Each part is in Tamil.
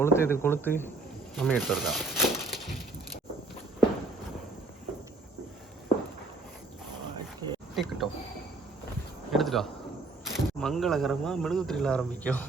கொளுத்து இது கொளுத்து. நம்ம எடுத்துருக்கா டிக்கட்டும் எடுத்துட்டா மங்களகரமாக மெழுகுத்திரியில் ஆரம்பிக்கும்.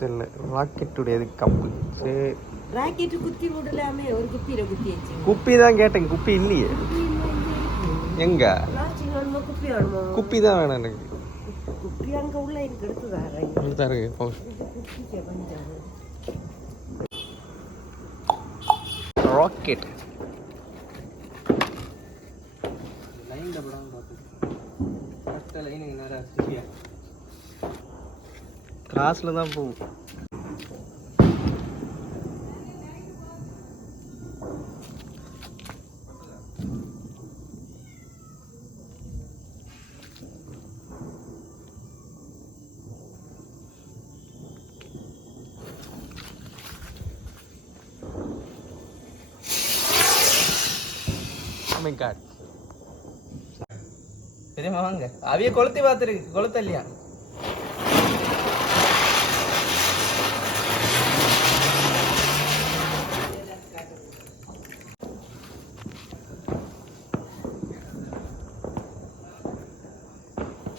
செல்லு ராக்கெட்டுடையது கப்பு சரி ராக்கெட்டு குத்தி விடலாமே ஒரு குப்பியில குத்தி வச்சு குப்பி தான் கேட்டேன் குப்பி இல்லையே. எங்க? குப்பி தான் வேணும் எனக்கு. அங்க உள்ள எனக்கு எடுத்து வரேன் இங்க தான் இருக்கு போ. குப்பி கொஞ்சம் ராக்கெட் கிராஸ்ல தான் போகும். மை காட் தெரியுமா வாங்க? அவைய கொளுத்தி பார்த்துருக்கு கொளுத்த இல்லையா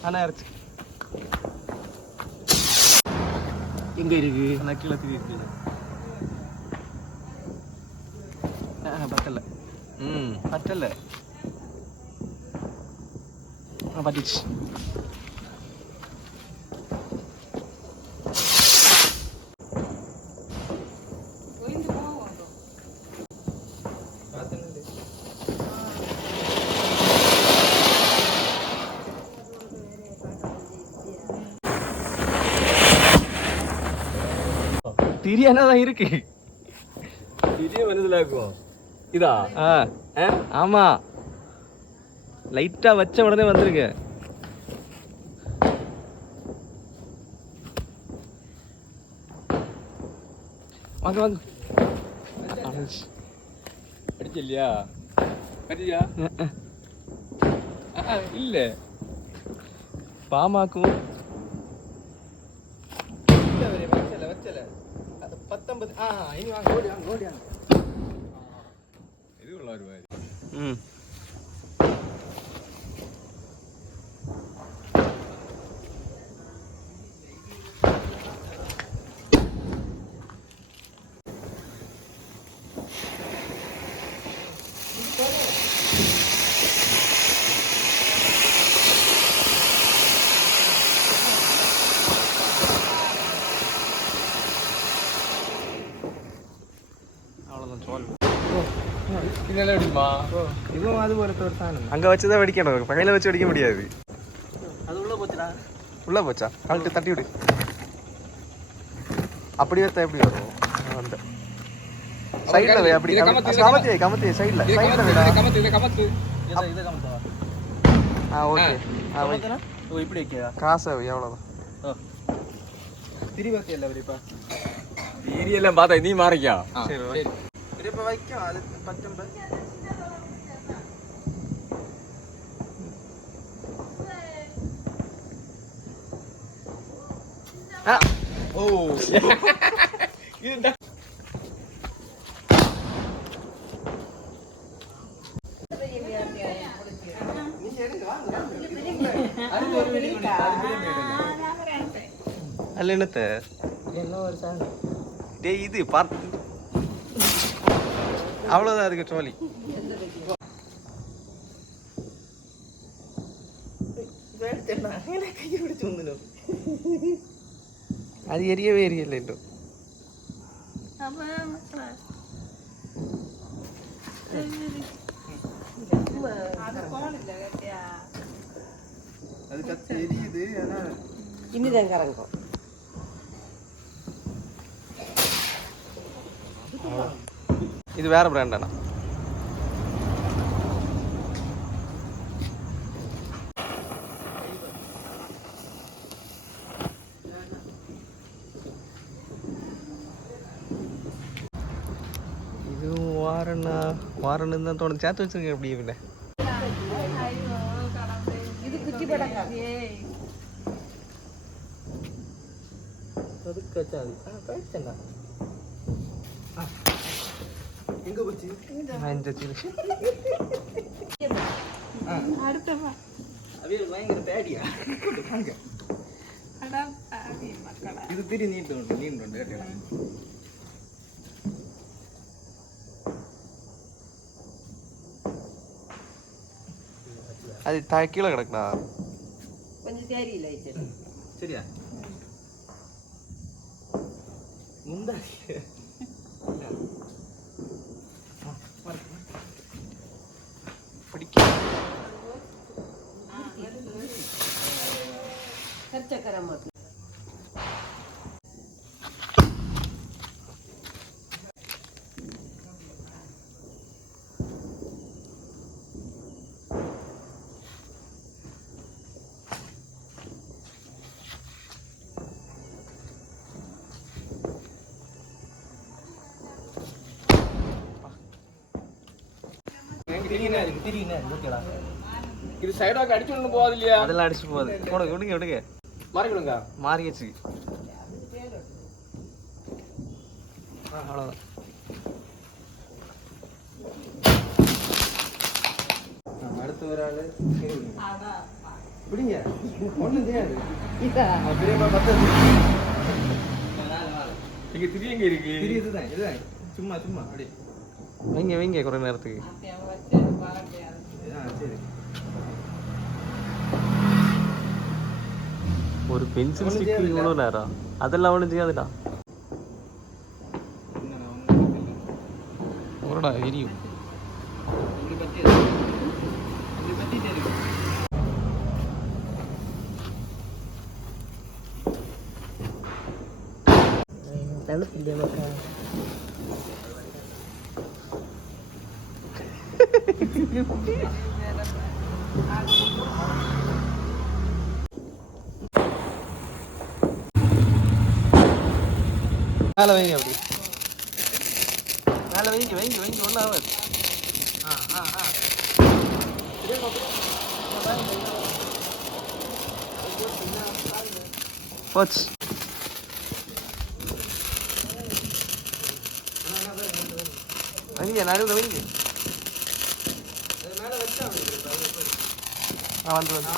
ஆனா இறச்சி. எங்க இருக்கு? நான் கீழே ஆ பத்தல பத்தல പറ്റല്ലേ? പറ്റിച്ച്. തിരിയാനാ ഇരിക്കേ. തിരിയ മനസ്സിലാക്കുമോ இதா? ஆ. ஆமா. லைட்டா வச்ச உடனே வந்திருக்கு. வாங்க வாங்க. அடிச்ச இல்லையா அடிச்சா அஹ், அஹ், இல்ல. பாமாக்கும். வச்சல வச்சல. அது பத்தொன்பது ஆ. இனி வாங்க ஓடி வாங்க ஓடி வாங்க. இது உள்ள இதுவும் அது ஒரு சாணம் அங்கே வச்சு தான் வெடிக்கணும் பகையில் வச்சு வெடிக்க முடியாது. அது உள்ள போச்சுடா. உள்ள போச்சா? கழட்டு தட்டி விடு. அப்படி வைத்தா எப்படி வரும்? அந்த சைடில் வை அப்படி கமத்து, கமத்தி சைடில். சைடில் விடா. கமத்து இதை கமத்து. இதை இதை கமத்தா. ஆ ஓகே. ஆ வை. ஓ இப்படி வைக்கா காசை வை எவ்வளோதான் திரிவாத்தி இல்லை பெரியப்பா ஏரியெல்லாம் பார்த்தா நீ மாறிக்கா சரி இப்போ வைக்கும் அது பத்தொன்பது. ஆ ஓ இதுடா அல்ல என்னத்த என்ன ஒரு சாங் டேய் இது பார்த்து அவ்வளோதான் அதுக்கு ட்ரோலி அது எரியவே எரியல இன்னும். அது கத்து எரியுது ஆனா இனிதான் கறங்கும் இது வேற பிராண்டானா வாரண்ணா வாரன்னு தான் தோணும் சேர்த்து வச்சிருக்கேன் அப்படி இவனை இது குச்சி படங்க அதுக்கு வச்சாது ஆ போயிடுச்சேன்டா ஆ எங்க போச்சு ஆ அடுத்தவா அவியல் பயங்கர பேடியா வாங்க அடா பாவி மக்களா இது திரி நீட்டு உண்டு நீண்டு உண்டு கேட்டேன் அது த- கீழே கிடக்குடா கொஞ்சம் தேரியில்ல வச்சிரு சரியா முந்தா பிடிக்க கச்சக்கரமா இருக்கு ஓகேடா இது சைடாக அடிச்சு ஒன்றும் போகாது இல்லையா? அதெல்லாம் அடிச்சு போகுது. போடுங்க விடுங்க விடுங்க. மாறி விடுங்க மாறியாச்சு அவ்வளோதான் அடுத்து ஒரு ஆளு. விடுங்க. ஒன்றும் செய்யாது பெரியப்பா பத்து இங்க திரி எங்க இருக்கு? திரி இதுதான் இதுதான். சும்மா சும்மா அப்படியே. வைங்க வைங்க குறை நேரத்துக்கு. ஒரு பென்சில் ஸ்டிக். இவ்வளோ நேரம்? அதெல்லாம் ஒன்றும் செய்யாதுடா ஒருடா எரியும் இது பற்றியது இது பற்றிட்டு இருக்கு தடுப்பில்லையே மக்கா மேலே வைங்க அப்படி மேலே வைங்க வைங்க வைங்க ஒன்றும் ஆகாது ஆ ஆ ஆ போச்சு வைங்க நடுவில் வைங்க அது மேலே வச்சா ஆ வந்து வந்து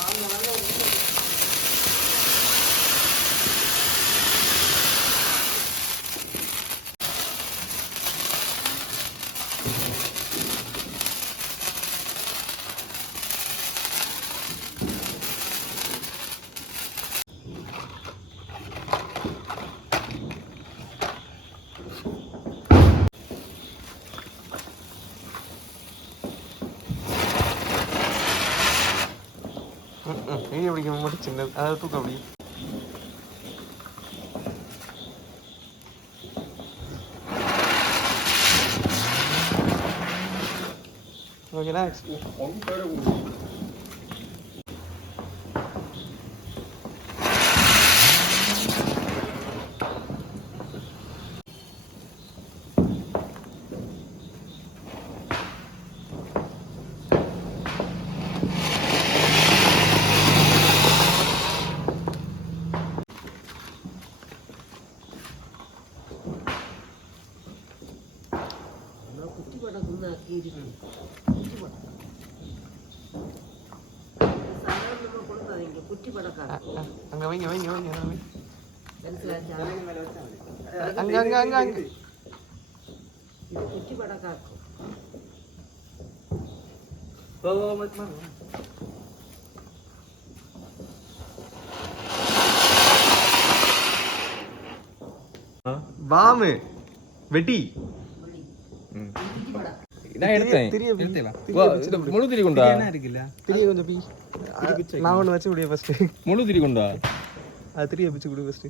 வீடியோ பிடிக்க மட்டும் சின்னது அதாவது தூக்கம் அப்படி ஓகேண்ணா குட்டி படக்குன்னு இருக்கு குட்டி படம் சாதாரணமாக கொடுக்காதீங்க குட்டி படக்கா அங்கே வைங்க வைங்க வைங்க அங்க வைங்க. பென்சிலாச்சா மேலே வச்சா அங்க அங்க அங்க. குட்டி பாமு வெட்டி. இதான் எடுத்தேன். முழு திரி கொண்டா? திரிய கொஞ்சம் பி. நான் ஒன்று வச்சு விடிய முழு திரி கொண்டா? அது திரிய பிச்சு கொடு ஃபஸ்ட்டு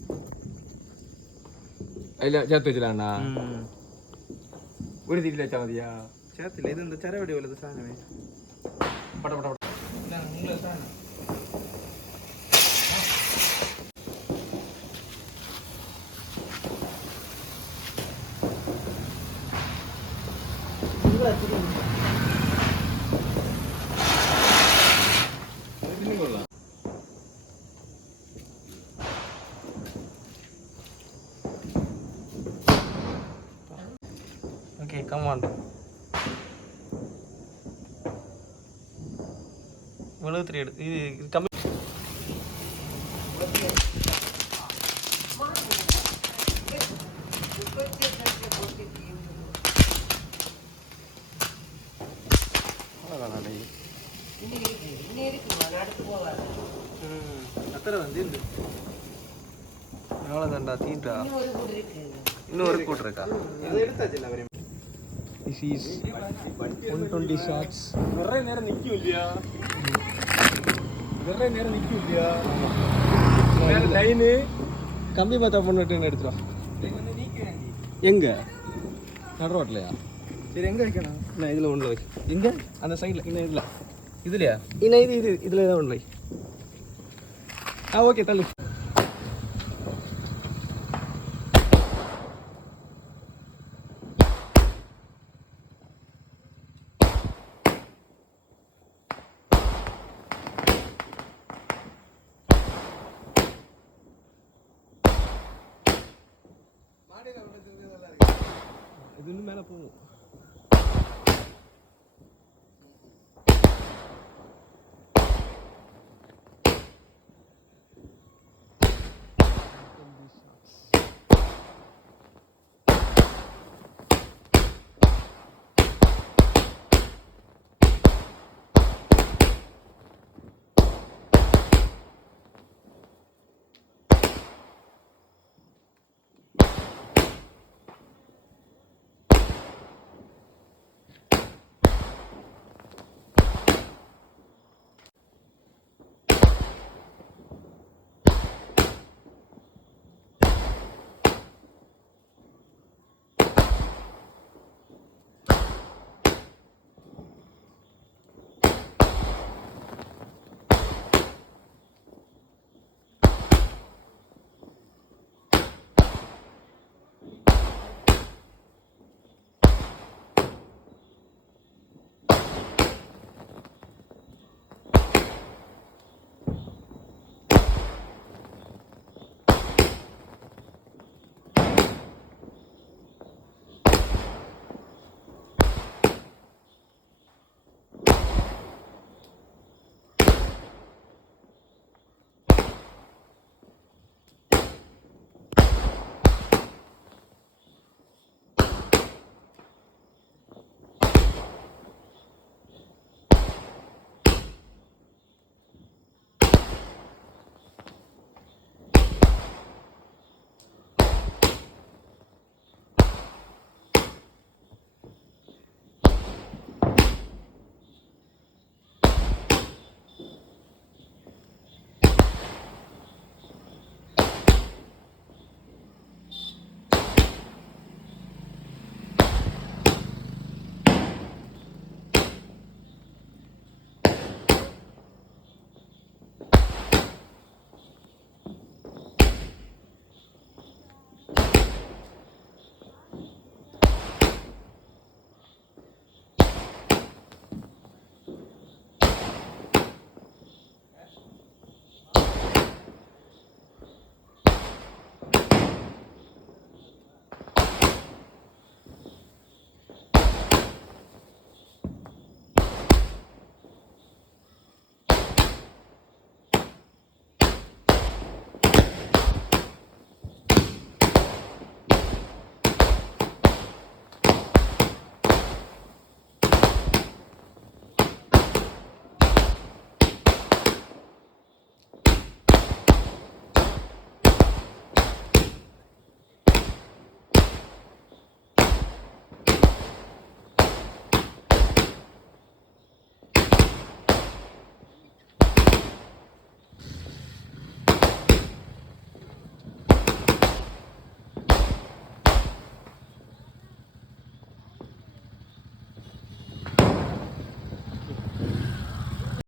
അതില ചേർത്ത് വെച്ചില്ലാണ്ടാ ഒരു തിരിച്ചു വെച്ചാൽ മതിയാ. ചേർത്തില്ല. ഇതെന്താ ചരവടി പോലത്തെ സാധനമേ? പട പട. இருக்க மாட்டோம். எழுபத்தி எடுத்து இது கம்மி. அவ்வளோதான்டா தீட்டா? இன்னும் ஒரு கூட்டு இருக்கா? இஸ் ஒன் டுவெண்ட்டி ஷார்ட்ஸ் நிறைய நேரம் நிக்கும் இல்லையா நிறைய நேரம் நிக்கும் இல்லையா லைனு கம்பி பார்த்தா பொண்ணு எடுத்துருவா எங்க நடு ரோட்லையா சரி எங்க வைக்கணும் நான் இதில் ஒன்று வை எங்க அந்த சைடில் இந்த இதில் இதுலயா இன்னும் இது இது இதில் தான் ஒன்று வை ஆ ஓகே தள்ளு